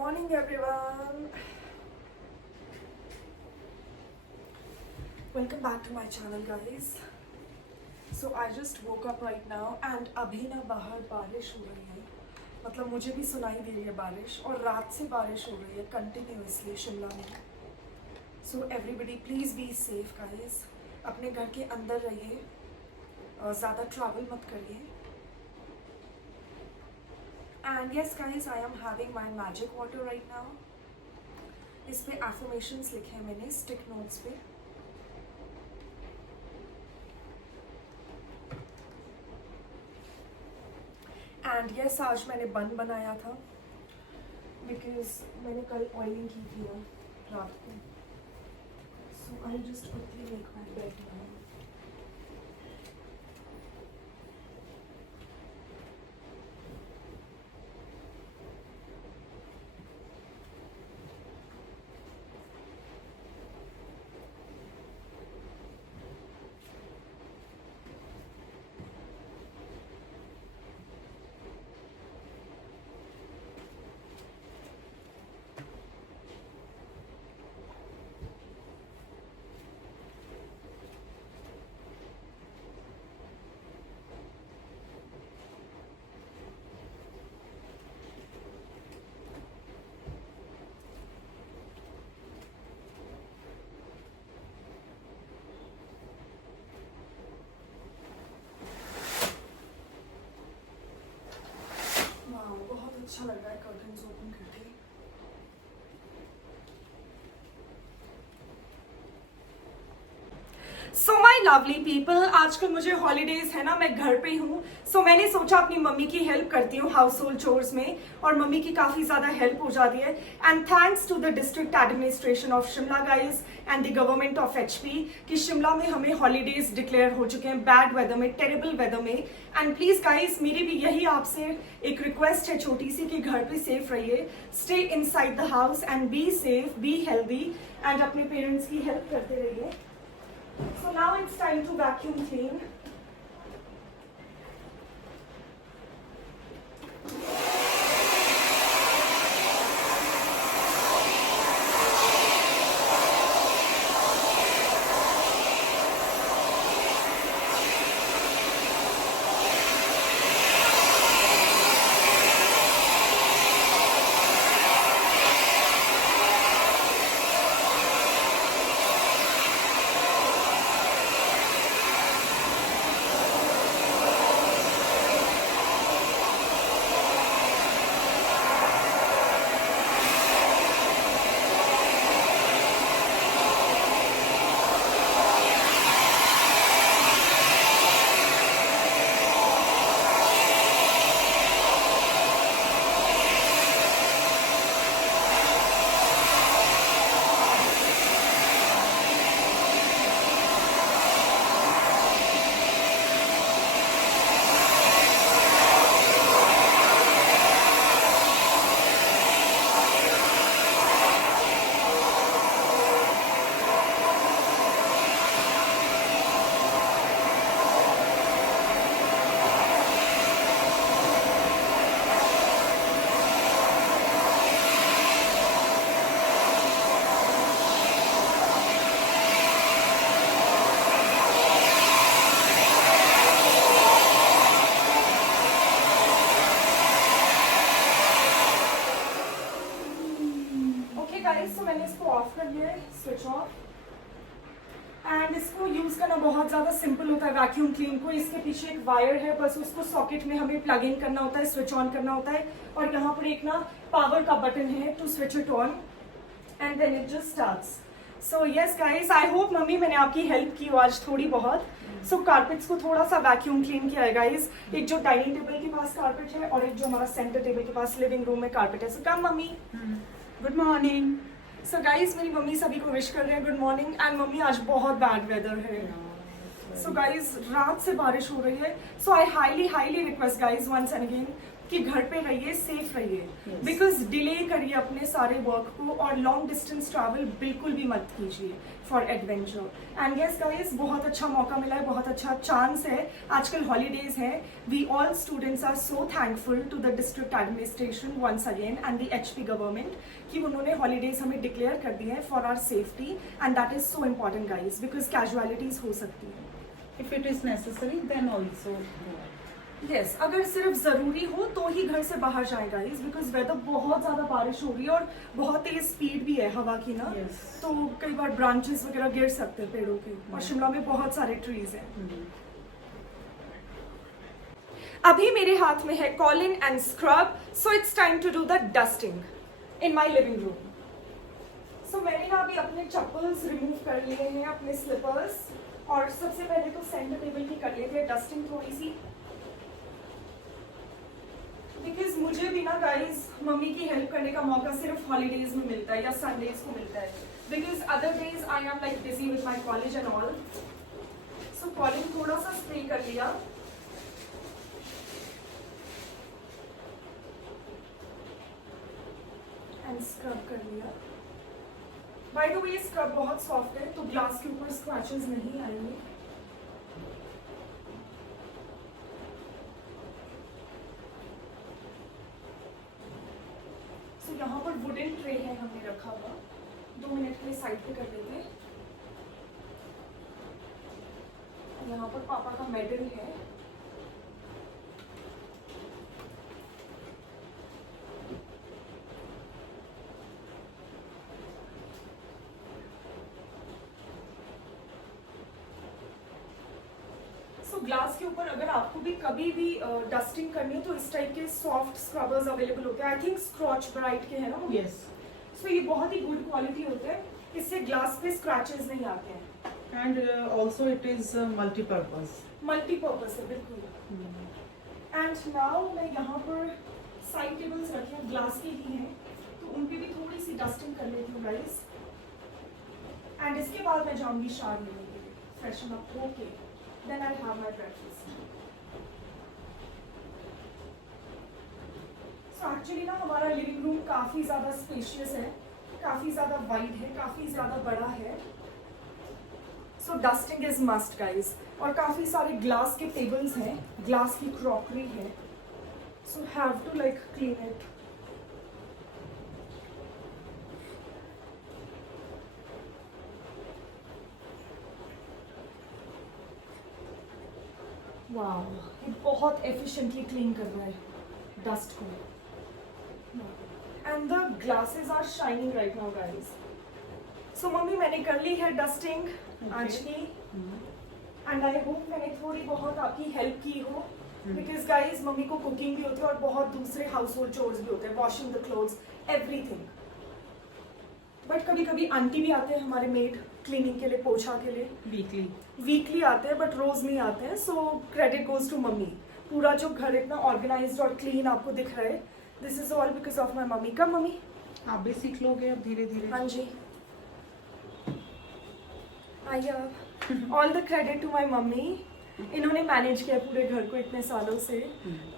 morning everyone. Welcome back to my channel guys. So I just woke up right now and अभी ना बाहर बारिश हो रही है, मतलब मुझे भी सुनाई दे रही है बारिश, और रात से बारिश हो रही है कंटिन्यूअसली शिमला में. So everybody please be safe guys. अपने घर के अंदर रहिए, ज़्यादा ट्रैवल मत करिए. And yes guys, I am having my magic water right now. इस पे affirmations लिखे हैं मैंने stick notes पे. And yes, आज मैंने बन बनाया था because मैंने कल oiling की थी ना रात को. So I'll just quickly make my bed now. अच्छा लग रहा है कर्टन्स ओपन करके. सो माई लवली पीपल, आजकल मुझे हॉलीडेज है ना, मैं घर पे हूँ. सो मैंने सोचा अपनी मम्मी की हेल्प करती हूँ हाउस होल्ड चोर्स में, और मम्मी की काफी ज्यादा हेल्प हो जाती है. And thanks to the district administration of Shimla guys and the government of HP कि शिमला में हमें हॉलीडेज डिक्लेयर हो चुके हैं बैड वेदर में, टेरेबल वेदर में. एंड प्लीज गाइज, मेरी भी यही आपसे एक रिक्वेस्ट है छोटी सी कि घर पे सेफ रहिए, stay inside the house and be safe, be healthy, and अपने पेरेंट्स की हेल्प करते रहिए. So now it's time to vacuum clean. तो मैंने इसको ऑफ कर दिया है, स्विच ऑफ. एंड इसको यूज करना बहुत ज्यादा सिंपल होता है वैक्यूम क्लीन को. इसके पीछे एक वायर है, बस उसको सॉकेट में हमें प्लग इन करना होता है, स्विच ऑन करना होता है, और यहाँ पर एक ना पावर का बटन है to switch it on and then it just starts. So yes guys, I hope mummy मैंने आपकी हेल्प की आज थोड़ी बहुत. सो कारपेट्स को थोड़ा सा वैक्यूम क्लीन किया है गाइस. एक जो डाइनिंग टेबल के पास कारपेट है और एक जो हमारा सेंटर टेबल के पास लिविंग रूम में कारपेट है. So come mummy. Good morning. So guys, मेरी मम्मी सभी को विश कर रहे हैं गुड मॉर्निंग. एंड मम्मी, आज बहुत बैड वेदर है. सो गाइस, रात से बारिश हो रही है. So I highly request guys once and again, कि घर पे रहिए, सेफ रहिए, Yes. बिकॉज डिले करिए अपने सारे वर्क को और लॉन्ग डिस्टेंस ट्रैवल बिल्कुल भी मत कीजिए for adventure. And yes guys, बहुत अच्छा मौका मिला है, बहुत अच्छा चांस है. आजकल हॉलीडेज है. We all students are so thankful to the district administration once again and the HP government कि उन्होंने हॉलीडेज हमें डिक्लेयर कर दी है for our safety. And that is so important guys, because casualties हो सकती है. If it is necessary, then also go. Yes, अगर सिर्फ जरूरी हो तो ही घर से बाहर जाए गाइस, बिकॉज वेदर बहुत ज्यादा बारिश हो रही है और बहुत तेज स्पीड भी है हवा की ना. Yes. तो कई बार ब्रांचेस वगैरह गिर सकते हैं पेड़ों के, और शिमला में बहुत सारे ट्रीज हैं. अभी मेरे हाथ में है Colin and scrub, so it's time to do the dusting in my living room. So मैंने ना अभी अपने चप्पल्स रिमूव कर लिए हैं, अपने स्लीपर्स, और सबसे पहले तो सेंटर टेबल की कर लेते हैं डस्टिंग थोड़ी सी, बिकॉज मुझे भी ना गाइज मम्मी की हेल्प करने का मौका सिर्फ हॉलीडेज में मिलता है या संडेज को मिलता है, because other days I am like busy with my college and all. So calling थोड़ा सा स्प्रे कर लिया, एंड स्क्रब कर लिया. बाय द वे स्क्रब बहुत सॉफ्ट है तो ग्लास के ऊपर स्क्रैचेस नहीं आएंगे. सो यहाँ पर वुडन ट्रे है हमने रखा हुआ, 2 मिनट के लिए साइड पे कर देते हैं. यहाँ पर पापा का मेडल है. ग्लास के ऊपर अगर आपको भी कभी भी डस्टिंग करनी हो तो इस टाइप के सॉफ्ट स्क्रबर्स अवेलेबल होते हैं. आई थिंक स्क्रॉच ब्राइट के है ना. Yes. सो ये बहुत ही गुड क्वालिटी होते हैं, इससे ग्लास पे स्क्रैचेस नहीं आते हैं. And also it is multi-purpose. Multipurpose है बिल्कुल. एंड नाउ मैं यहाँ पर साइड टेबल्स रखे हैं, ग्लास के ही हैं, तो उन पे भी थोड़ी सी डस्टिंग कर लेती हूँ गाइस. एंड इसके बाद मैं जाऊँगी शावर लेने के लिए, फ्रेशन अप होके, then I'll have my breakfast. So actually ना हमारा लिविंग रूम काफ़ी ज़्यादा स्पेशियस है, काफ़ी ज़्यादा वाइड है, काफ़ी ज़्यादा बड़ा है. So dusting is must guys. और काफ़ी सारे ग्लास के टेबल्स हैं, ग्लास की क्रॉकरी है, so have to like clean it. वाह, ये बहुत एफिशिएंटली क्लीन कर रहा है डस्ट को. And the glasses are shining right now guys. So mummy मैंने कर ली है डस्टिंग आज की, एंड आई होप मैंने थोड़ी बहुत आपकी हेल्प की हो, बिकॉज गाइस मम्मी को कुकिंग भी होती है और बहुत दूसरे हाउस होल्ड चोर्स भी होते हैं, washing the clothes, everything. But कभी कभी आंटी भी आते हैं हमारे मेड क्लीनिंग के लिए, पोछा के लिए. वीकली आते हैं बट रोज नहीं आते हैं. So credit goes to mummy. पूरा जो घर इतना ऑर्गेनाइज्ड और क्लीन आपको दिख रहा है, this is all because of my mummy. कब मम्मी? आप भी सीख लोगे अब धीरे धीरे. हाँ जी, आइए अब. All the credit to my mummy. इन्होंने मैनेज किया पूरे घर को इतने सालों से,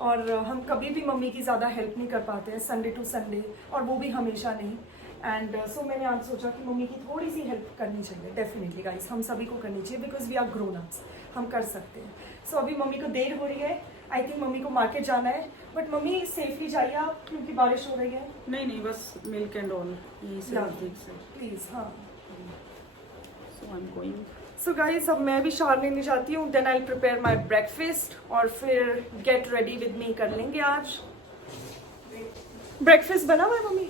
और हम कभी भी मम्मी की ज़्यादा हेल्प नहीं कर पाते हैं संडे टू संडे, और वो भी हमेशा नहीं. एंड सो मैंने आज सोचा कि मम्मी की थोड़ी सी हेल्प करनी चाहिए. डेफिनेटली गाइस, हम सभी को करनी चाहिए, because we are grown ups, हम कर सकते हैं. सो अभी मम्मी को देर हो रही है, आई थिंक मम्मी को मार्केट जाना है, बट मम्मी सेफली जाइए आप, क्योंकि बारिश हो रही है. नहीं बस मिल्क एंड ऑल यही से नजदीक से. प्लीज़. हाँ. So I am going. So guys, अब मैं भी शावर लेने जाती हूँ, then I will prepare my breakfast, और फिर गेट रेडी विद मी कर लेंगे. आज ब्रेकफास्ट बना हुआ है मम्मी?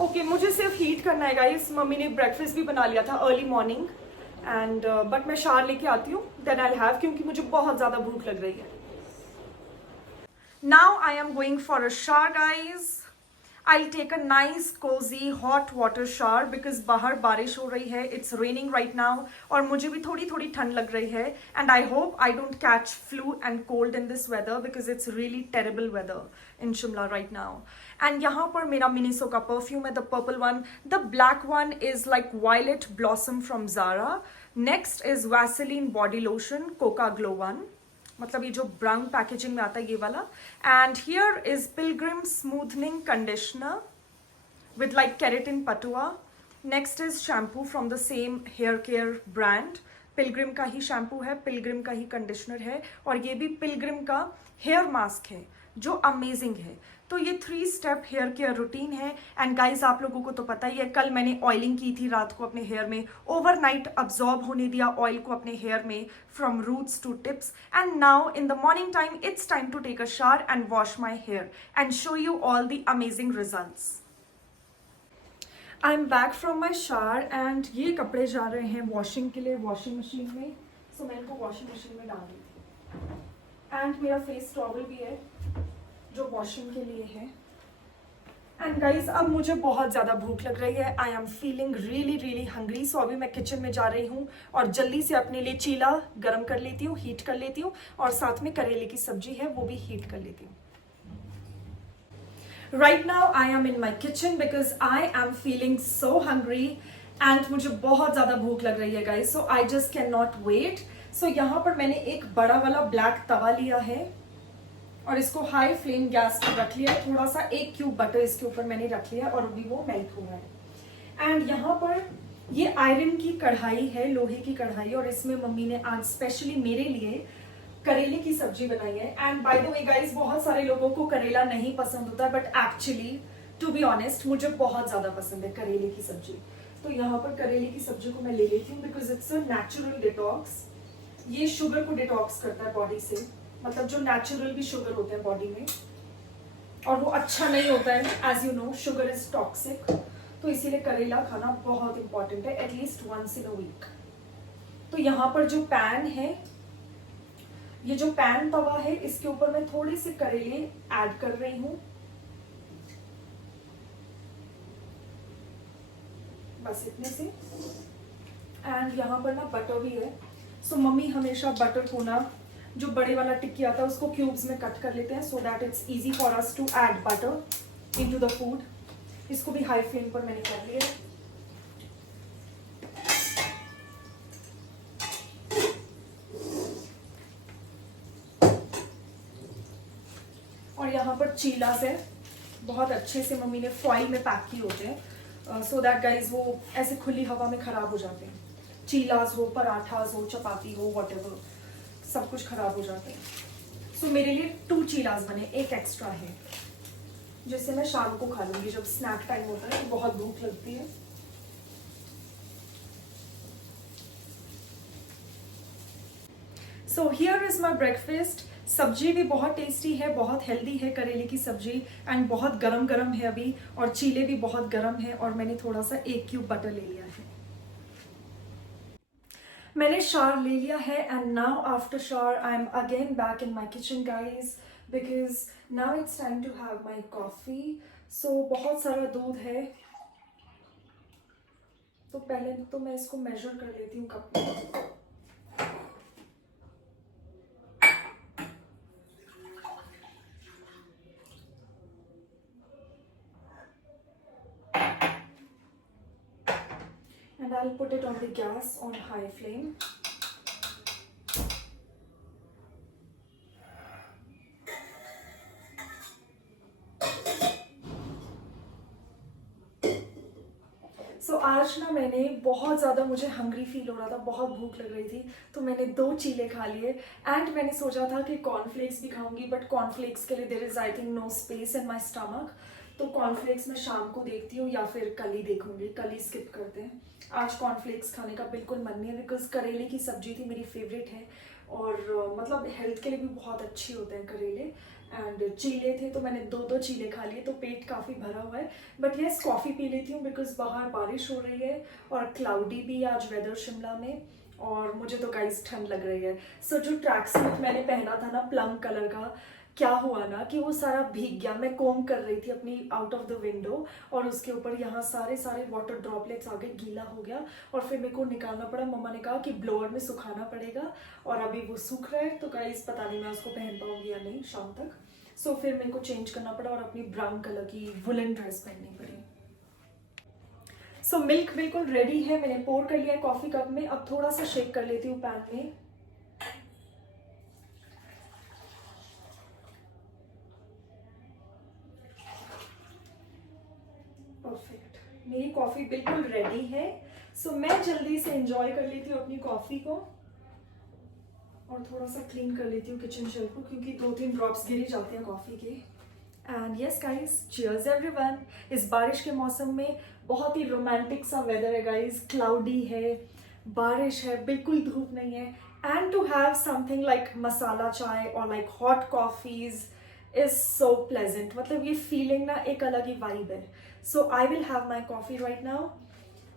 ओके, मुझे सिर्फ हीट करना है गाइस. मम्मी ने ब्रेकफास्ट भी बना लिया था अर्ली मॉर्निंग, एंड बट मैं शावर लेके आती हूँ, देन आई हैव, क्योंकि मुझे बहुत ज़्यादा भूख लग रही है. Now I am going for a shower guys. I'll take a nice cozy hot water shower because बाहर बारिश हो रही है, it's raining right now, और मुझे भी थोड़ी थोड़ी ठंड लग रही है, and I hope I don't catch flu and cold in this weather because it's really terrible weather in Shimla right now. And यहाँ पर मेरा Miniso का perfume है, the purple one. The black one is like Violet Blossom from Zara. Next is Vaseline body lotion, Coca Glow one. मतलब ये जो brown packaging में आता है ये वाला. And here is Pilgrim smoothening conditioner with like keratin patua. Next is shampoo from the same hair care brand. Pilgrim का ही shampoo है, पिलग्रिम का ही कंडीशनर है, और ये भी पिलग्रिम का हेयर मास्क है जो अमेजिंग है. तो ये 3 स्टेप हेयर केयर रूटीन है. एंड गाइज आप लोगों को तो पता ही है, कल मैंने ऑयलिंग की थी रात को अपने हेयर में, ओवरनाइट अब्जॉर्ब होने दिया ऑयल को अपने हेयर में from roots to tips. And now in the morning time it's time to take a shower and wash my hair and show you all the amazing results. I am back from my shower and ये कपड़े जा रहे हैं washing के लिए washing machine में. सो मैं इनको वॉशिंग मशीन में डाल दी थी. एंड मेरा फेस टॉवल भी है जो वॉशिंग के लिए है. एंड गाइज अब मुझे बहुत ज़्यादा भूख लग रही है. I am feeling really really hungry. So अभी मैं किचन में जा रही हूँ और जल्दी से अपने लिए चीला गर्म कर लेती हूँ, हीट कर लेती हूँ, और साथ में करेले की सब्जी है वो भी हीट कर लेती हूँ. Right now I am in my kitchen because I am feeling so hungry and मुझे बहुत ज़्यादा भूख लग रही है guys. So I just cannot wait. So यहाँ पर मैंने एक बड़ा वाला ब्लैक तवा लिया है और इसको हाई फ्लेम गैस पर रख लिया. थोड़ा सा 1 क्यूब बटर इसके ऊपर मैंने रख लिया और अभी वो मेल्ट हो रहा है. एंड यहाँ पर ये आयरन की कढ़ाई है, लोहे की कढ़ाई, और इसमें मम्मी ने आज स्पेशली मेरे लिए करेले की सब्जी बनाई है. And by the way guys, बहुत सारे लोगों को करेला नहीं पसंद होता है, but actually to be honest मुझे बहुत ज्यादा पसंद है करेले की सब्जी. तो यहाँ पर करेले की सब्जी को मैं ले लेती हूँ because it's a natural detox. ये शुगर को डिटॉक्स करता है बॉडी से, मतलब जो नेचुरल भी शुगर होते हैं बॉडी में, और वो अच्छा नहीं होता है. As you know sugar is toxic. तो इसीलिए करेला खाना बहुत इंपॉर्टेंट है, at least once in a week. तो यहाँ पर जो पैन है, ये जो पैन तवा है, इसके ऊपर मैं थोड़े से करेले ऐड कर रही हूं. बस इतने से. एंड यहाँ पर ना बटर भी है. सो मम्मी हमेशा बटर को ना, जो बड़े वाला टिक्की आता है उसको क्यूब्स में कट कर लेते हैं so that it's easy for us to add butter into the food. इसको भी हाई फ्लेम पर मैंने कर लिया. और यहाँ पर चीलास है, बहुत अच्छे से मम्मी ने फॉइल में पैक किए होते हैं सो दैट गाइज वो ऐसे खुली हवा में खराब हो जाते हैं. चीलास हो, पराठास हो, चपाती हो, व्हाटएवर, सब कुछ खराब हो जाते हैं. सो मेरे लिए 2 चीलास बने, 1 एक्स्ट्रा है जिससे मैं शाम को खा लूंगी जब स्नैक टाइम होता है तो बहुत भूख लगती है. So here is my breakfast. सब्जी भी बहुत टेस्टी है, बहुत हेल्दी है करेले की सब्जी, एंड बहुत गरम गरम है अभी, और चीले भी बहुत गरम है, और मैंने थोड़ा सा 1 क्यूब बटर ले लिया है. मैंने शावर ले लिया है and now after shower I am again back in my kitchen guys because now it's time to have my coffee. So बहुत सारा दूध है तो पहले तो मैं इसको मेजर कर लेती हूँ कप में. And I'll put it on the gas on high flame. So आज ना मैंने बहुत ज़्यादा, मुझे हंग्री फील हो रहा था, बहुत भूख लग रही थी, तो मैंने 2 चीले खा लिए. एंड मैंने सोचा था कि कॉर्नफ्लेक्स भी खाऊंगी, बट कॉर्नफ्लेक्स के लिए there is I think no space in my stomach. तो कॉर्नफ्लेक्स मैं शाम को देखती हूँ या फिर कल ही देखूंगी, कल ही स्किप करते हैं. आज कॉर्नफ्लेक्स खाने का बिल्कुल मन नहीं है बिकॉज करेले की सब्जी थी, मेरी फेवरेट है, और मतलब हेल्थ के लिए भी बहुत अच्छे होते हैं करेले. एंड चीले थे तो मैंने 2 चीले खा लिए, तो पेट काफ़ी भरा हुआ है. बट यस, कॉफ़ी पी लेती हूँ बिकॉज बाहर बारिश हो रही है और क्लाउडी भी आज वेदर शिमला में, और मुझे तो गाइस ठंड लग रही है. सो जो ट्रैक सूट मैंने पहना था ना प्लम कलर का, क्या हुआ ना कि वो सारा भीग गया. मैं कोम कर रही थी अपनी आउट ऑफ द विंडो, और उसके ऊपर यहाँ सारे वाटर ड्रॉपलेट्स आ गए, गीला हो गया, और फिर मेरे को निकालना पड़ा. मम्मा ने कहा कि ब्लोअर में सुखाना पड़ेगा, और अभी वो सूख रहा है, तो गाइस पता नहीं मैं उसको पहन पाऊंगी या नहीं शाम तक. सो फिर मेरे को चेंज करना पड़ा और अपनी ब्राउन कलर की वुलन ड्रेस पहननी पड़ी. सो मिल्क बिल्कुल रेडी है, मैंने पोर कर लिया है कॉफी कप में. अब थोड़ा सा शेक कर लेती हूँ पैन में. मेरी कॉफ़ी बिल्कुल रेडी है। सो मैं जल्दी से एंजॉय कर लेती हूँ अपनी कॉफ़ी को और थोड़ा सा क्लीन कर लेती हूँ किचन शेल्फ को, क्योंकि 2-3 ड्रॉप्स गिर ही जाते हैं कॉफ़ी के। And yes guys, cheers everyone. इस बारिश के मौसम में बहुत ही रोमांटिक सा वेदर है गाइज, क्लाउडी है, बारिश है, बिल्कुल धूप नहीं है। And to have something like masala chai और like hot coffees is so pleasant. मतलब ये फीलिंग ना एक अलग ही वाइब है। So I will have my coffee right now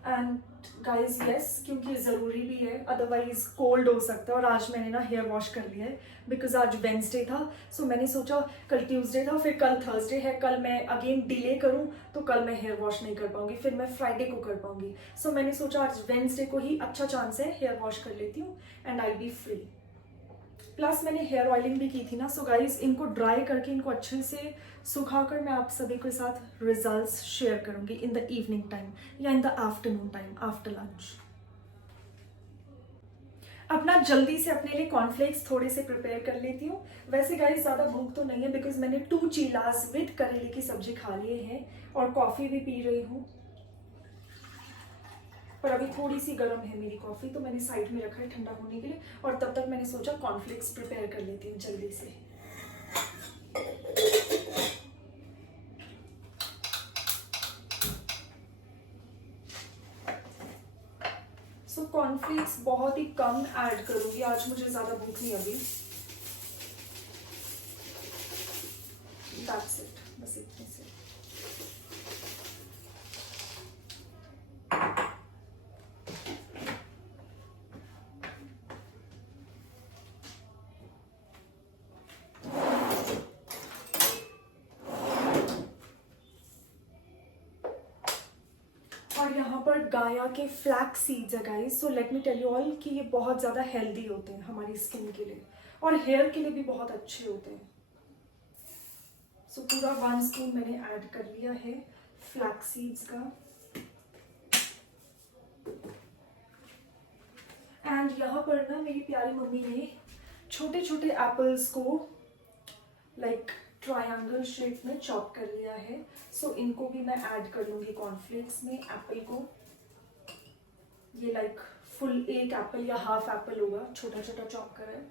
and guys yes, क्योंकि ज़रूरी भी है, अदरवाइज कोल्ड हो सकता है। और आज मैंने ना हेयर वॉश कर लिया है बिकॉज आज वेंसडे था। सो मैंने सोचा कल ट्यूसडे था, फिर कल थर्सडे है, कल मैं अगेन डिले करूं तो कल मैं हेयर वॉश नहीं कर पाऊंगी, फिर मैं फ्राइडे को कर पाऊंगी। सो मैंने सोचा आज वेंसडे को ही अच्छा चांस है, हेयर वॉश कर लेती हूँ and I B free. Plus मैंने हेयर ऑयलिंग भी की थी ना। सो गाइज इनको ड्राई करके इनको अच्छे से सुखाकर मैं आप सभी के साथ रिजल्ट्स शेयर करूंगी इन द इवनिंग टाइम या in the afternoon time after lunch. अपना जल्दी से अपने लिए कॉर्नफ्लेक्स थोड़े से प्रिपेयर कर लेती हूँ। वैसे गाइस ज़्यादा भूख तो नहीं है बिकॉज मैंने 2 चीलास विद करेले की सब्जी खा लिए हैं और कॉफ़ी भी पी रही हूँ। पर अभी थोड़ी सी गर्म है मेरी कॉफ़ी, तो मैंने साइड में रखा है ठंडा होने के लिए। और तब तक मैंने सोचा कॉर्नफ्लेक्स प्रिपेयर कर लेती हूँ जल्दी से। सो कॉर्नफ्लेक्स बहुत ही कम ऐड करूंगी आज, मुझे ज़्यादा भूख नहीं अभी। दैट्स इट, बस इतने से। और यहाँ पर गाया के फ्लैक्स सीड्स है guys. So let me tell you all कि ये बहुत ज़्यादा हेल्दी होते हैं हमारी स्किन के लिए और हेयर के लिए भी बहुत अच्छे होते हैं। सो पूरा 1 स्पून मैंने ऐड कर लिया है फ्लैक्स सीड्स का। एंड यहाँ पर ना मेरी प्यारी मम्मी ने छोटे छोटे एप्पल्स को लाइक ट्रायंगल शेप में चॉप कर लिया है। सो इनको भी मैं ऐड कर लूंगी कॉर्नफ्लेक्स में, एप्पल को। ये लाइक फुल 1 एप्पल या हाफ एप्पल होगा, छोटा छोटा चॉप करा है।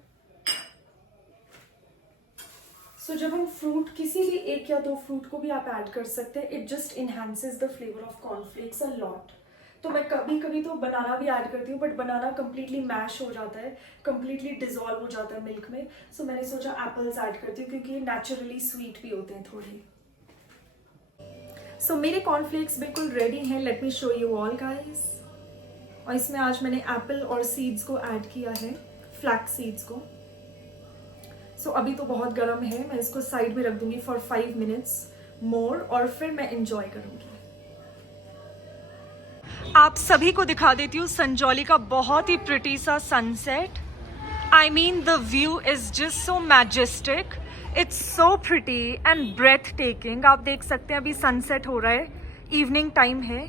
सो जब हम फ्रूट, किसी भी 1 या 2 फ्रूट को भी आप ऐड कर सकते हैं, it just enhances the flavour of cornflakes a lot. तो मैं कभी कभी तो बनाना भी ऐड करती हूँ, बट बनाना कम्प्लीटली मैश हो जाता है, कम्प्लीटली डिजॉल्व हो जाता है मिल्क में। सो मैंने सोचा एप्पल्स ऐड करती हूँ क्योंकि ये नेचुरली स्वीट भी होते हैं थोड़े। सो मेरे कॉर्नफ्लेक्स बिल्कुल रेडी हैं। Let me show you all guys. और इसमें आज मैंने एप्पल और सीड्स को ऐड किया है, फ्लैक्स सीड्स को। सो अभी तो बहुत गर्म है, मैं इसको साइड में रख दूंगी फॉर 5 मिनट्स मोर और फिर मैं इंजॉय करूंगी। आप सभी को दिखा देती हूँ संजौली का बहुत ही प्रिटी सा sunset. I mean the view is just so majestic, it's so pretty and breathtaking. आप देख सकते हैं अभी सनसेट हो रहा है, इवनिंग टाइम है।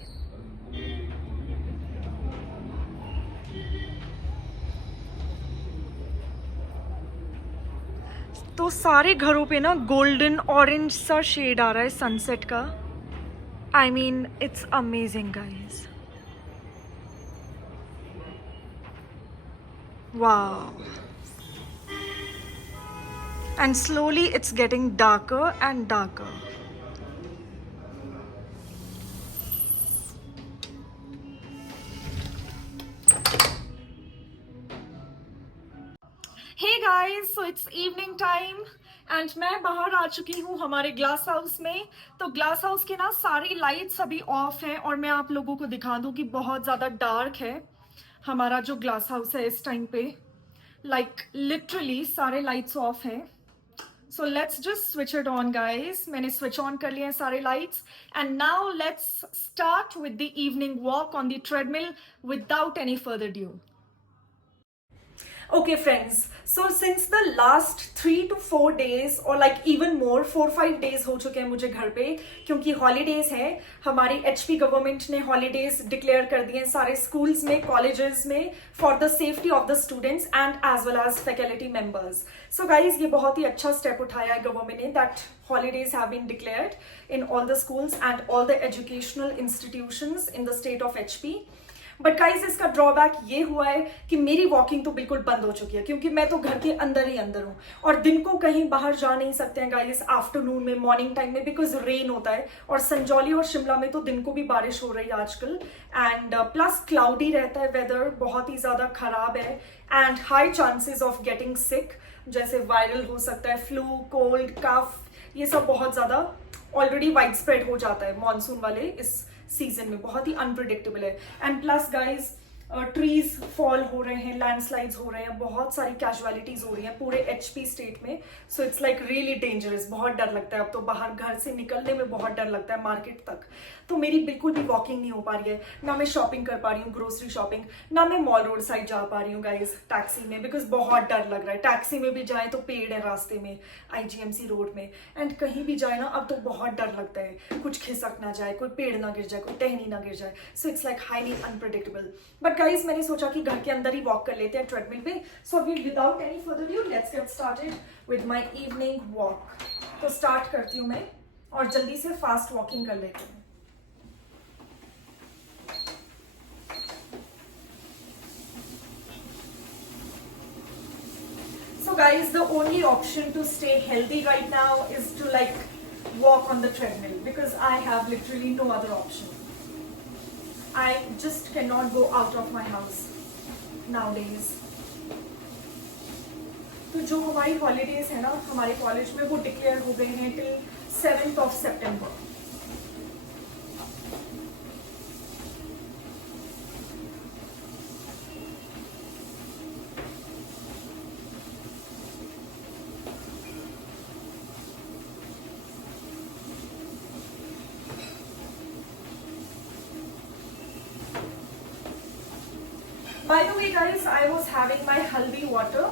तो सारे घरों पे ना गोल्डन ऑरेंज सा शेड आ रहा है सनसेट का। I mean it's amazing guys. Wow. And slowly it's getting darker and darker. Hey guys, so it's evening time and मैं बाहर आ चुकी हूँ हमारे ग्लास हाउस में। तो ग्लास हाउस के ना सारी लाइट्स अभी ऑफ हैं और मैं आप लोगों को दिखा दूँ कि बहुत ज़्यादा डार्क है हमारा जो ग्लास हाउस है इस टाइम पे। लाइक लिटरली सारे लाइट्स ऑफ हैं। So let's just switch it on guys. मैंने स्विच ऑन कर लिए हैं सारे lights and now let's start with the evening walk on the treadmill without any further due. Okay, friends. So since the last 3 to 4 days or like even more 4-5 days हो चुके हैं मुझे घर पे, क्योंकि हॉलीडेज हैं. हमारी एचपी गवर्नमेंट ने हॉलीडेज डिक्लेयर कर दिए हैं सारे स्कूल्स में, कॉलेजेस में, for the safety of the students and as well as faculty members. So guys, ये बहुत ही अच्छा स्टेप उठाया है गवर्नमेंट ने, that holidays have been declared in all the schools and all the educational institutions in the state of HP. But guys, इसका drawback ये हुआ है कि मेरी वॉकिंग तो बिल्कुल बंद हो चुकी है, क्योंकि मैं तो घर के अंदर ही अंदर हूँ और दिन को कहीं बाहर जा नहीं सकते हैं गाइज, आफ्टरनून में, मॉर्निंग टाइम में, बिकॉज रेन होता है. और संजौली और शिमला में तो दिन को भी बारिश हो रही है आजकल, एंड प्लस क्लाउडी रहता है वेदर, बहुत ही ज्यादा खराब है, and high chances of getting सिक, जैसे वायरल हो सकता है, फ्लू, कोल्ड, कफ, ये सब बहुत ज्यादा ऑलरेडी वाइड स्प्रेड हो जाता है मॉनसून वाले इस सीजन में. बहुत ही अनप्रिडिक्टेबल है. And plus guys, trees fall हो रहे हैं, लैंडस्लाइड्स हो रहे हैं, बहुत सारी कैजुअलिटीज हो रही हैं पूरे एचपी स्टेट में. So it's like really dangerous. बहुत डर लगता है अब तो, बाहर घर से निकलने में बहुत डर लगता है, मार्केट तक. तो मेरी बिल्कुल भी वॉकिंग नहीं हो पा रही है, ना मैं शॉपिंग कर पा रही हूँ, ग्रोसरी शॉपिंग, ना मैं मॉल रोड साइड जा पा रही हूँ गाइज टैक्सी में, बिकॉज बहुत डर लग रहा है. टैक्सी में भी जाए तो पेड़ है रास्ते में, आईजीएमसी रोड में, एंड कहीं भी जाए ना अब तो बहुत डर लगता है, कुछ खिसक ना जाए, कोई पेड़ ना गिर जाए, कोई टहनी ना गिर जाए. So it's like highly unpredictable. But guys, मैंने सोचा कि घर के अंदर ही वॉक कर लेते हैं ट्रेडमिल पे. सो अभी without any further due let's get started with my evening walk. तो स्टार्ट करती हूँ मैं और जल्दी से फास्ट वॉकिंग कर लेती हूँ. So guys, the only option to stay healthy right now is to like walk on the treadmill, because I have literally no other option. I just cannot go out of my house nowadays. तो जो हमारी holidays है ना हमारे college में, वो declare हो गए हैं till 7th of September. By the way guys, I was having my हल्दी water.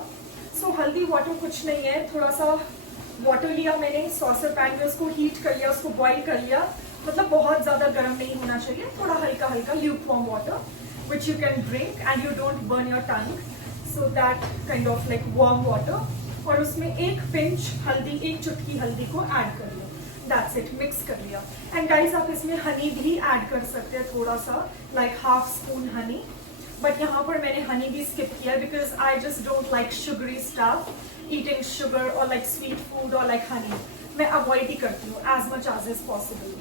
So हल्दी water कुछ नहीं है, थोड़ा सा वाटर लिया मैंने, सॉसर पैन में उसको हीट कर लिया, उसको बॉईल कर लिया. मतलब बहुत ज्यादा गर्म नहीं होना चाहिए, थोड़ा हल्का हल्का lukewarm water which you can drink and you don't burn your tongue. So that kind of like warm water. और उसमें एक पिंच हल्दी, एक चुटकी हल्दी को ऐड कर लिया. That's it, मिक्स कर लिया. एंड गाइस, आप इसमें हनी भी ऐड कर सकते हैं, थोड़ा सा like half spoon honey. But यहाँ पर मैंने हनी भी स्किप किया, because I just don't like sugary stuff, eating sugar और लाइक स्वीट फूड और लाइक हनी मैं अवॉइड ही करती हूँ as much as is possible.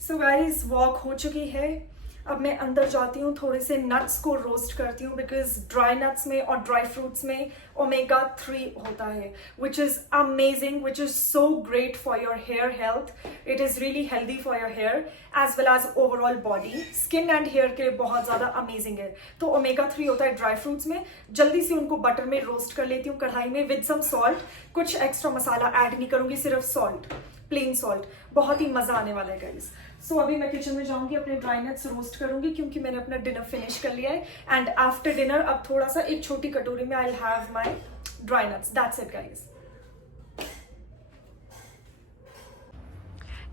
So guys, walk हो चुकी है. अब मैं अंदर जाती हूँ, थोड़े से नट्स को रोस्ट करती हूँ, बिकॉज ड्राई नट्स में और ड्राई फ्रूट्स में ओमेगा 3 होता है, which is amazing, which is so great for your hair health. It is really healthy for your hair as well as overall body, skin and hair के लिए बहुत ज़्यादा amazing है. तो ओमेगा 3 होता है ड्राई फ्रूट्स में. जल्दी से उनको बटर में रोस्ट कर लेती हूँ कढ़ाई में विद सम सॉल्ट. कुछ एक्स्ट्रा मसाला ऐड नहीं करूँगी, सिर्फ सॉल्ट, प्लेन सॉल्ट. बहुत ही मज़ा आने वाला है गाइज. सो अभी मैं किचन में जाऊंगी, अपने ड्राई नट्स रोस्ट करूंगी, क्योंकि मैंने अपना डिनर फिनिश कर लिया है. एंड आफ्टर डिनर अब थोड़ा सा एक छोटी कटोरी में आई will have my dry nuts. That's it guys.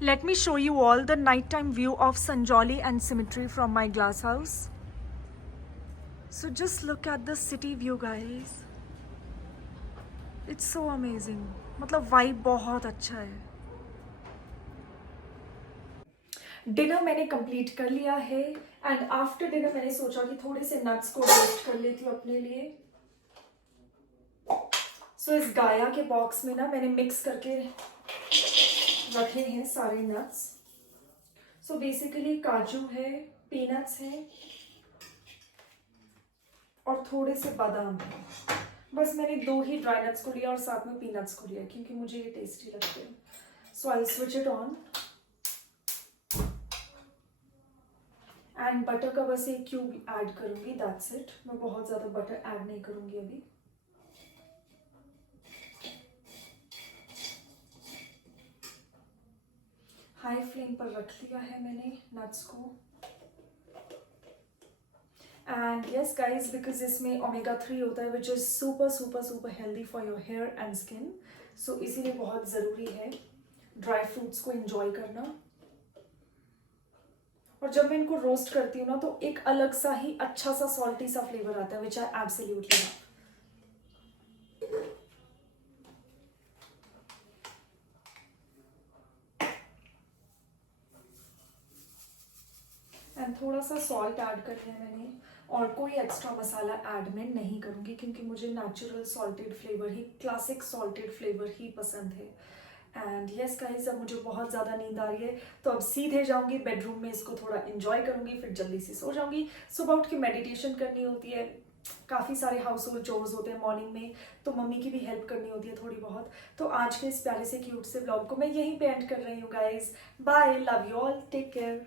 Let me show you all the nighttime view of Sanjoli and Symmetry from my glass house. So just look at the city view guys. It's so amazing. मतलब vibe बहुत अच्छा है. Dinner मैंने complete कर लिया है and after dinner मैंने सोचा कि थोड़े से नट्स को रोस्ट कर लेती हूँ अपने लिए. सो इस गाया के बॉक्स में ना मैंने मिक्स करके रखे हैं सारे नट्स. सो बेसिकली काजू है, पीनट्स है और थोड़े से बादाम है. बस मैंने 2 ही ड्राई नट्स को लिया और साथ में पीनट्स को लिया, क्योंकि मुझे ये टेस्टी लगते हैं. So I switch it on and butter का बस एक क्यूब ऐड करूंगी, दैट्स इट। मैं बहुत ज़्यादा बटर ऐड नहीं करूंगी अभी। हाई फ्लेम पर रख लिया है मैंने नट्स को। एंड यस गाइज, बिकॉज इसमें ओमेगा 3 होता है which is super super super healthy for your hair and skin, so इसीलिए बहुत ज़रूरी है ड्राई फ्रूट्स को एंजॉय करना। और जब मैं इनको रोस्ट करती हूँ ना तो एक अलग सा ही अच्छा सा सॉल्टी सा फ्लेवर आता है विच आई एब्सोल्युटली लव। एंड थोड़ा सा सॉल्ट ऐड कर लिया मैंने, और कोई एक्स्ट्रा मसाला ऐड मैं नहीं करूँगी क्योंकि मुझे नेचुरल सॉल्टेड फ्लेवर ही, क्लासिक सॉल्टेड फ्लेवर ही पसंद है। एंड यस गाइस, अब मुझे बहुत ज़्यादा नींद आ रही है तो अब सीधे जाऊँगी बेडरूम में, इसको थोड़ा इन्जॉय करूँगी, फिर जल्दी से सो जाऊँगी। सुबह उठ के मेडिटेशन करनी होती है, काफ़ी सारे हाउस होल्ड चोर्स होते हैं मॉर्निंग में, तो मम्मी की भी हेल्प करनी होती है थोड़ी बहुत। तो आज के इस प्यारे से क्यूट से व्लॉग को मैं यहीं पे एंड कर रही हूँ guys. Bye, love you all, take care.